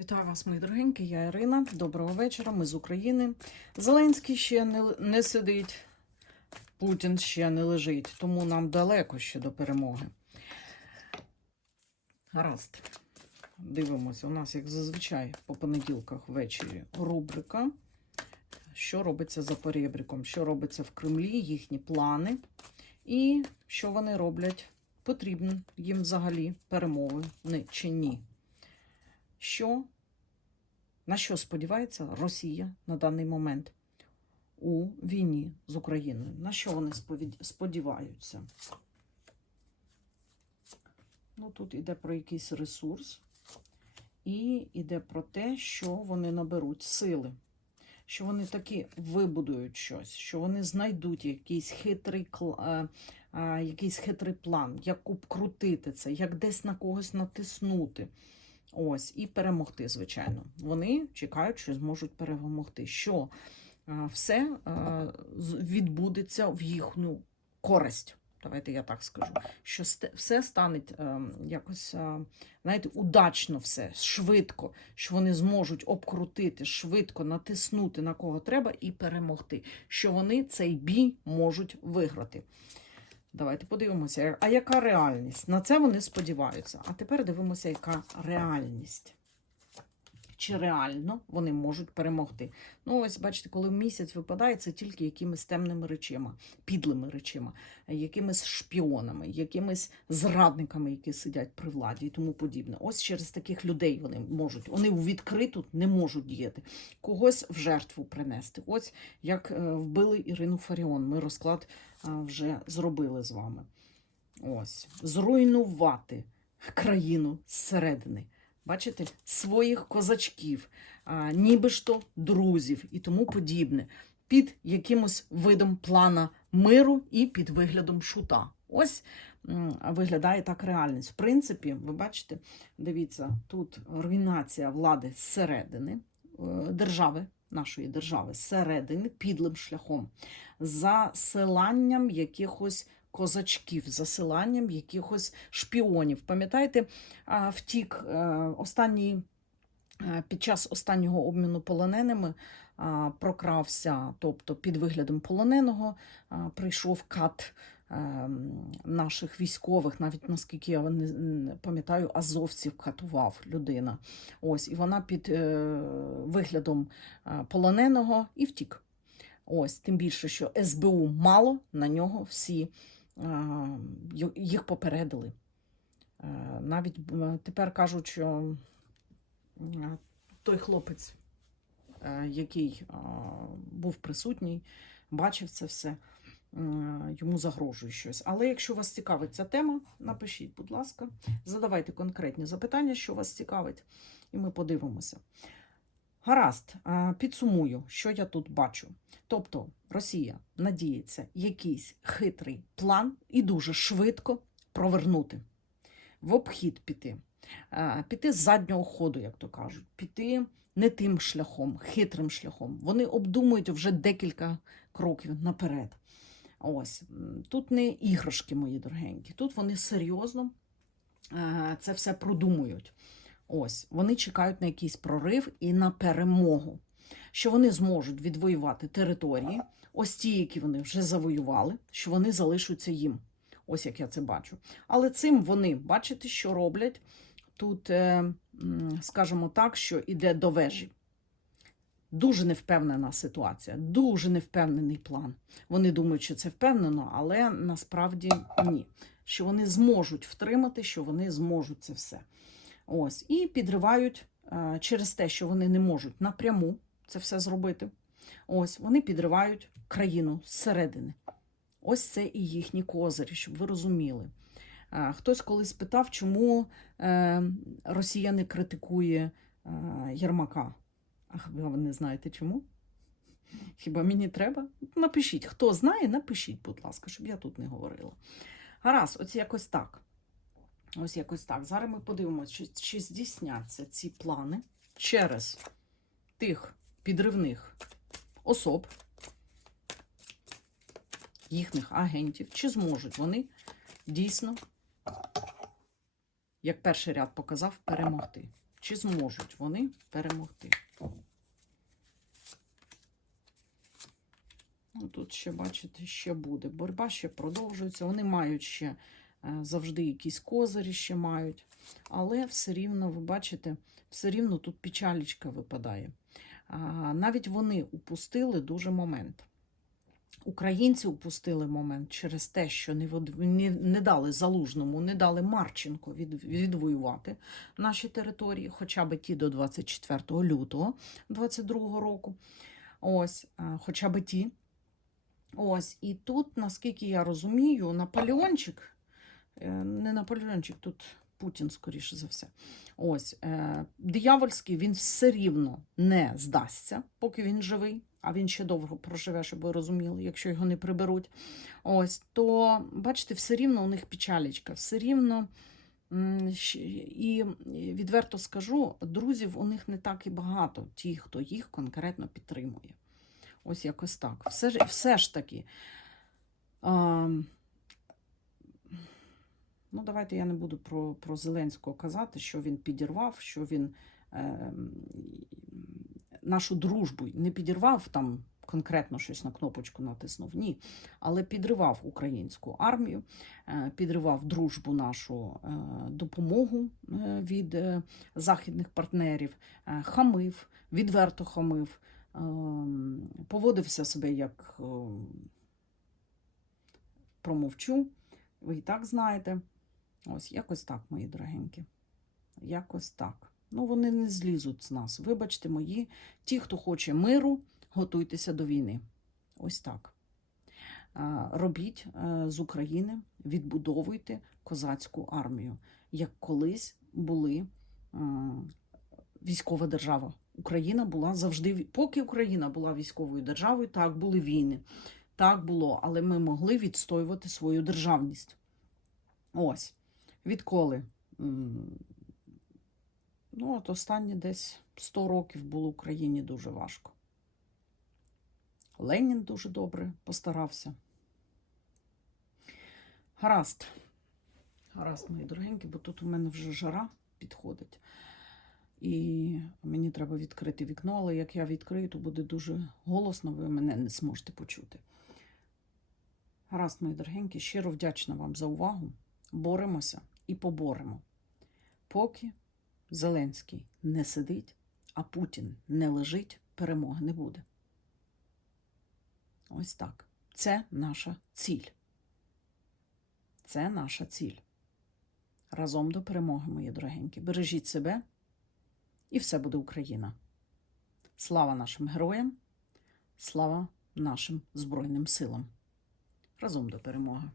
Вітаю вас, мої дорогенькі, я Ірина. Доброго вечора. Ми з України. Зеленський ще не, не сидить, Путін ще не лежить, тому нам далеко ще до перемоги. Гаразд. Дивимося, у нас, як зазвичай, по понеділках ввечері рубрика. Що робиться за перебріком, що робиться в Кремлі, їхні плани, і що вони роблять, потрібно їм взагалі перемовини чи ні що, на що сподівається Росія на даний момент у війні з Україною? На що вони сподіваються? Ну, тут йде про якийсь ресурс, і йде про те, що вони наберуть сили, що вони таки вибудують щось, що вони знайдуть якийсь хитрий е, е, якийсь хитрий план, як обкрутити це, як десь на когось натиснути. Ось, і перемогти, звичайно. Вони чекають, що зможуть перемогти. Що все відбудеться в їхню користь. Давайте я так скажу. Що все стане е, якось, е, знаєте, удачно все, швидко, що вони зможуть обкрутити, швидко натиснути на кого треба і перемогти. Що вони цей бій можуть виграти. Давайте подивимося, а яка реальність? На це вони сподіваються. А тепер дивимося, яка реальність. Чи реально вони можуть перемогти? Ну, ось бачите, коли місяць випадає, це тільки якимись темними речима, підлими речима, якимись шпіонами, якимись зрадниками, які сидять при владі і тому подібне. Ось через таких людей вони можуть. Вони у відкриту не можуть діяти, когось в жертву принести. Ось як е, вбили Ірину Фаріон. Ми розклад е, вже зробили з вами. Ось, зруйнувати країну зсередини. Бачите, своїх козачків, а, ніби ж то друзів і тому подібне, під якимось видом плана миру і під виглядом шута. Ось виглядає так реальність. В принципі, ви бачите, дивіться, тут руйнація влади зсередини е, держави, нашої держави, зсередини, підлим шляхом, засиланням якихось козачків, засиланням якихось шпіонів. Пам'ятаєте, втік е, останній е, під час останнього обміну полоненими прокрався, тобто під виглядом полоненого прийшов кат е, наших військових, навіть наскільки я не пам'ятаю, азовців катував людина. Ось, і вона під виглядом полоненого і втік. Ось, тим більше, що СБУ мало на нього всі їх попередили. Е, Навіть е, тепер кажуть, що е, той хлопець, який був присутній, бачив це все, йому загрожує щось. Але якщо вас цікавить ця тема, напишіть, будь ласка, задавайте конкретні запитання, що вас цікавить, і ми подивимося. Гаразд, е, підсумую, що я тут бачу. Тобто Росія надіється якийсь хитрий план і дуже швидко провернути, в обхід піти, Е, піти з заднього ходу, як то кажуть, піти не тим шляхом, хитрим шляхом. Вони обдумують вже декілька кроків наперед. Ось тут не іграшки, мої дорогенькі, тут вони серйозно е, це все продумують. Ось вони чекають на якийсь прорив і на перемогу, що вони зможуть відвоювати території, ось ті, які вони вже завоювали, що вони залишаться їм. Ось як я це бачу. Але цим вони, бачите, що роблять? Тут, е, скажімо так, що іде до вежі. Дуже невпевнена ситуація, дуже невпевнений план. Вони думають, що це впевнено, але насправді ні. Що вони зможуть втримати, що вони зможуть це все. Ось, і підривають е, через те, що вони не можуть напряму це все зробити. Ось вони підривають країну зсередини. Ось це і їхні козирі, щоб ви розуміли. Е, Хтось колись питав, чому е, Росія не критикує Єрмака. А хіба ви не знаєте чому? Хіба мені треба? Напишіть, хто знає, напишіть, будь ласка, щоб я тут не говорила. Гаразд, ось якось так. Ось якось так. Зараз ми подивимося, чи, чи здійсняться ці плани через тих підривних особ, їхніх агентів, чи зможуть вони дійсно, як перший ряд показав, перемогти. Чи зможуть вони перемогти? Ну, тут ще, бачите, ще буде. Боротьба ще продовжується. Вони мають ще завжди якісь козирі ще мають. Але все рівно, ви бачите, все рівно тут печалічка випадає. Навіть вони упустили дуже момент. Українці упустили момент через те, що не, не, не дали залужному, не дали Марченко від, відвоювати наші території, хоча б ті до 24 лютого 22 року. Ось, хоча б ті. Ось, і тут, наскільки я розумію, Наполеончик, е, не Наполеончик, тут Путін, скоріше за все. Ось, е, диявольський він все рівно не здасться, поки він живий, а він ще довго проживе, щоб ви розуміли, якщо його не приберуть. Ось, то, бачите, все рівно у них печалічка, все рівно. І відверто скажу, друзів у них не так і багато, ті, хто їх конкретно підтримує. Ось якось так. Все все ж таки. А, ну, давайте я не буду про, про Зеленського казати, що він підірвав, що він е, нашу дружбу не підірвав там. Конкретно щось на кнопочку натиснув, ні. Але підривав українську армію, е, підривав дружбу нашу е, допомогу е, від е, західних партнерів, е, хамив, відверто хамив, ем, поводився себе як ем, промовчу. Ви і так знаєте. Ось якось так, мої дорогенькі. Якось так. Ну, вони не злізуть з нас. Вибачте, мої. Ті, хто хоче миру, готуйтеся до війни. Ось так. Робіть е, з України, відбудовуйте козацьку армію, як колись були військова держава. Україна була завжди, поки Україна була військовою державою, так були війни. Так було, але ми могли відстоювати свою державність. Ось. Відколи? Ну, от останні десь 100 років було Україні дуже важко. Ленін дуже добре постарався. Гаразд. Гаразд, мої дорогенькі, бо тут у мене вже жара підходить. І мені треба відкрити вікно, але як я відкрию, то буде дуже голосно, ви мене не зможете почути. Гаразд, мої дорогенькі, щиро вдячна вам за увагу. Боремося і поборемо. Поки Зеленський не сидить, а Путін не лежить, перемоги не буде. Ось так. Це наша ціль. Це наша ціль. Разом до перемоги, мої дорогенькі. Бережіть себе, і все буде Україна. Слава нашим героям, слава нашим Збройним силам. Разом до перемоги.